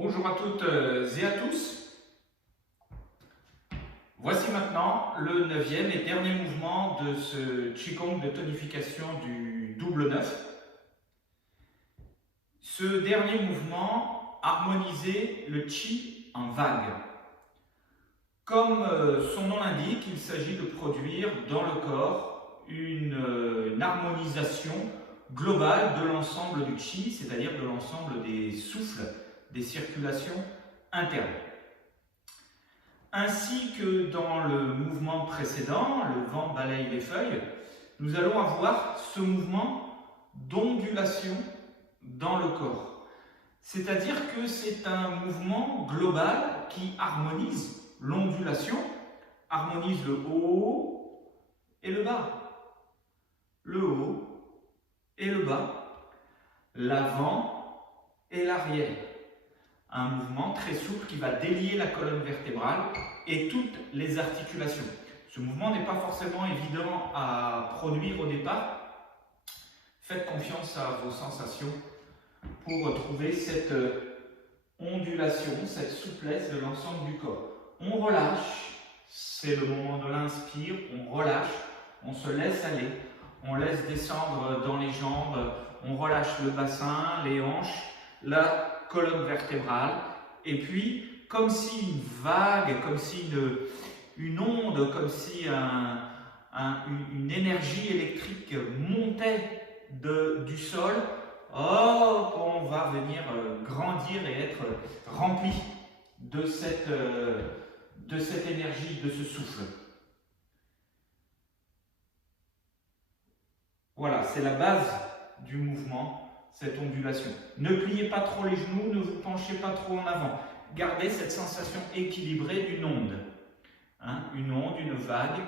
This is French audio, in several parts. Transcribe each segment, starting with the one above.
Bonjour à toutes et à tous. Voici maintenant le 9e et dernier mouvement de ce Qigong de tonification du double 9. Ce dernier mouvement harmonisait le Qi en vague. Comme son nom l'indique, il s'agit de produire dans le corps une harmonisation globale de l'ensemble du Qi, c'est-à-dire de l'ensemble des souffles, des circulations internes. Ainsi que dans le mouvement précédent, le vent balaye les feuilles, nous allons avoir ce mouvement d'ondulation dans le corps. C'est-à-dire que c'est un mouvement global qui harmonise l'ondulation, harmonise le haut et le bas, le haut et le bas, l'avant et l'arrière. Un mouvement très souple qui va délier la colonne vertébrale et toutes les articulations. Ce mouvement n'est pas forcément évident à produire au départ. Faites confiance à vos sensations pour retrouver cette ondulation, cette souplesse de l'ensemble du corps. On relâche, c'est le moment de l'inspire, on relâche, on se laisse aller, on laisse descendre dans les jambes, on relâche le bassin, les hanches, la colonne vertébrale, et puis comme si une vague, comme si une onde, comme si une énergie électrique montait du sol, hop, on va venir grandir et être rempli de cette énergie, de ce souffle. Voilà, c'est la base du mouvement, cette ondulation. Ne pliez pas trop les genoux, ne vous penchez pas trop en avant. Gardez cette sensation équilibrée d'une onde. Une onde, une vague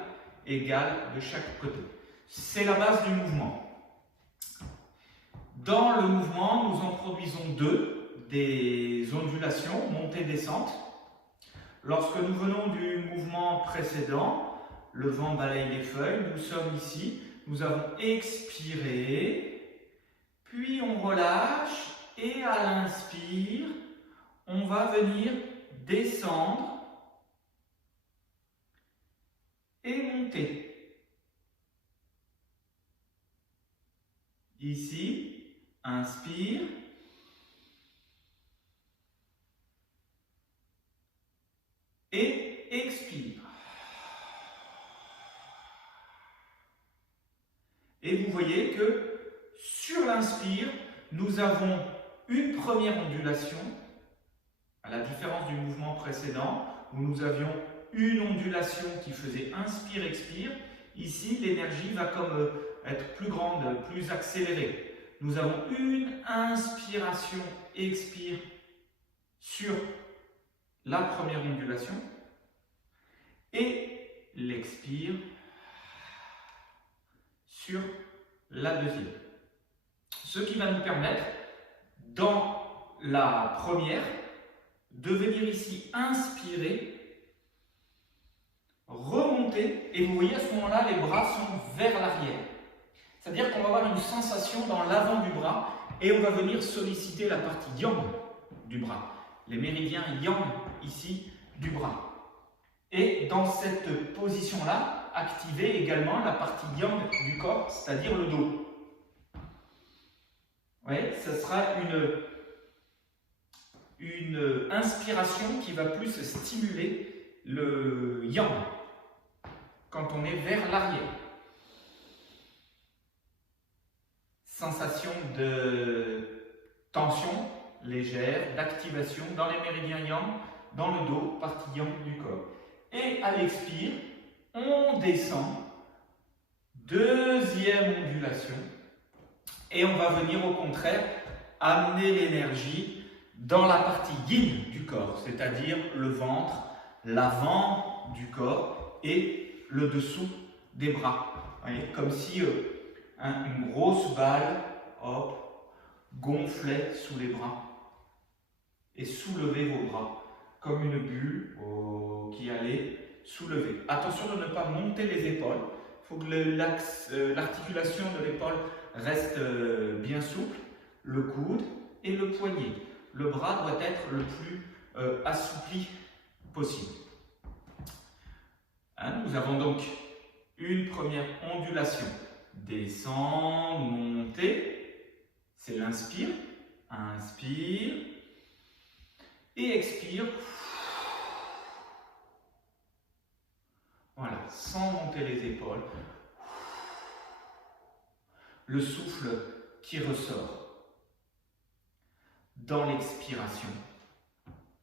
égale de chaque côté. C'est la base du mouvement. Dans le mouvement, nous en produisons deux, des ondulations, montée-descente. Lorsque nous venons du mouvement précédent, le vent balaye les feuilles, nous sommes ici, nous avons expiré, puis on relâche et à l'inspire, on va venir descendre et monter. Ici, inspire. Et expire. Et vous voyez que sur l'inspire, nous avons une première ondulation, à la différence du mouvement précédent, où nous avions une ondulation qui faisait inspire-expire. Ici, l'énergie va comme être plus grande, plus accélérée. Nous avons une inspiration, expire sur la première ondulation et l'expire sur la deuxième. Ce qui va nous permettre, dans la première, de venir ici inspirer, remonter, et vous voyez à ce moment-là, les bras sont vers l'arrière. C'est-à-dire qu'on va avoir une sensation dans l'avant du bras et on va venir solliciter la partie yang du bras, les méridiens yang ici du bras. Et dans cette position-là, activer également la partie yang du corps, c'est-à-dire le dos. Vous voyez, ce sera une inspiration qui va plus stimuler le yang quand on est vers l'arrière. Sensation de tension légère, d'activation dans les méridiens yang, dans le dos, partie yang du corps. Et à l'expire, on descend, deuxième ondulation, et on va venir au contraire amener l'énergie dans la partie yin du corps, c'est-à-dire le ventre, l'avant du corps et le dessous des bras. Vous voyez, comme si une grosse balle, hop, gonflait sous les bras et soulevez vos bras comme une bulle qui allait soulever. Attention de ne pas monter les épaules. Il faut que l'articulation de l'épaule reste bien souple, le coude et le poignet. le bras doit être le plus assoupli possible. Hein, nous avons donc une première ondulation. Descendre, monter, c'est l'inspire. Inspire et expire. Voilà, sans monter les épaules. Le souffle qui ressort. Dans l'expiration,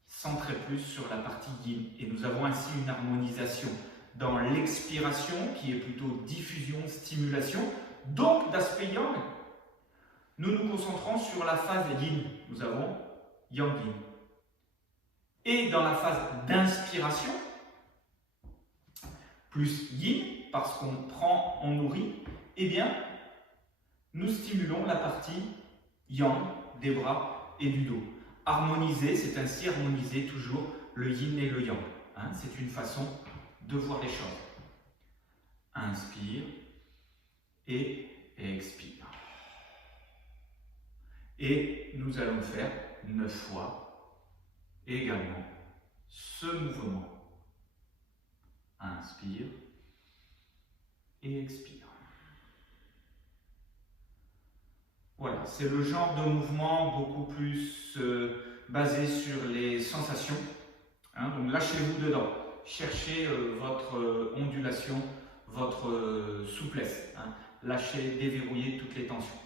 centrez plus sur la partie yin. Et nous avons ainsi une harmonisation dans l'expiration qui est plutôt diffusion, stimulation, donc d'aspect yang. Nous nous concentrons sur la phase yin. Nous avons yang yin. Et dans la phase d'inspiration, plus yin, parce qu'on prend, on nourrit, eh bien, nous stimulons la partie yang des bras et du dos. Harmoniser, c'est ainsi harmoniser toujours le yin et le yang. Hein, c'est une façon de voir les choses. Inspire et expire. Et nous allons faire 9 fois également ce mouvement. Inspire et expire. Voilà, c'est le genre de mouvement beaucoup plus basé sur les sensations. Hein, donc lâchez-vous dedans. Cherchez votre ondulation, votre souplesse. Hein. Lâchez, déverrouillez toutes les tensions.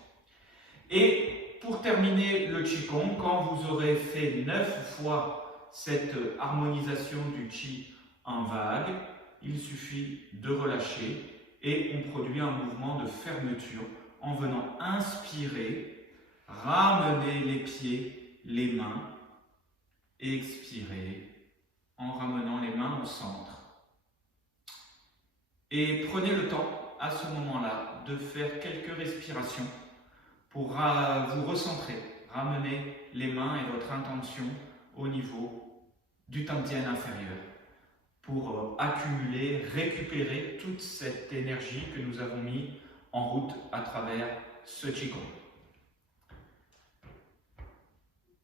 Et pour terminer le Qigong, quand vous aurez fait 9 fois cette harmonisation du Qi en vague, il suffit de relâcher et on produit un mouvement de fermeture en venant inspirer, ramener les pieds, les mains, expirer en ramenant les mains au centre. Et prenez le temps à ce moment-là de faire quelques respirations pour vous recentrer, ramener les mains et votre intention au niveau du tantien inférieur pour accumuler, récupérer toute cette énergie que nous avons mis en route à travers ce Qigong.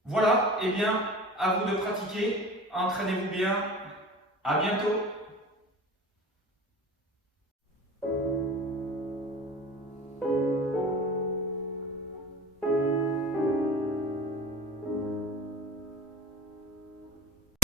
Voilà, et bien, à vous de pratiquer, entraînez-vous bien, à bientôt.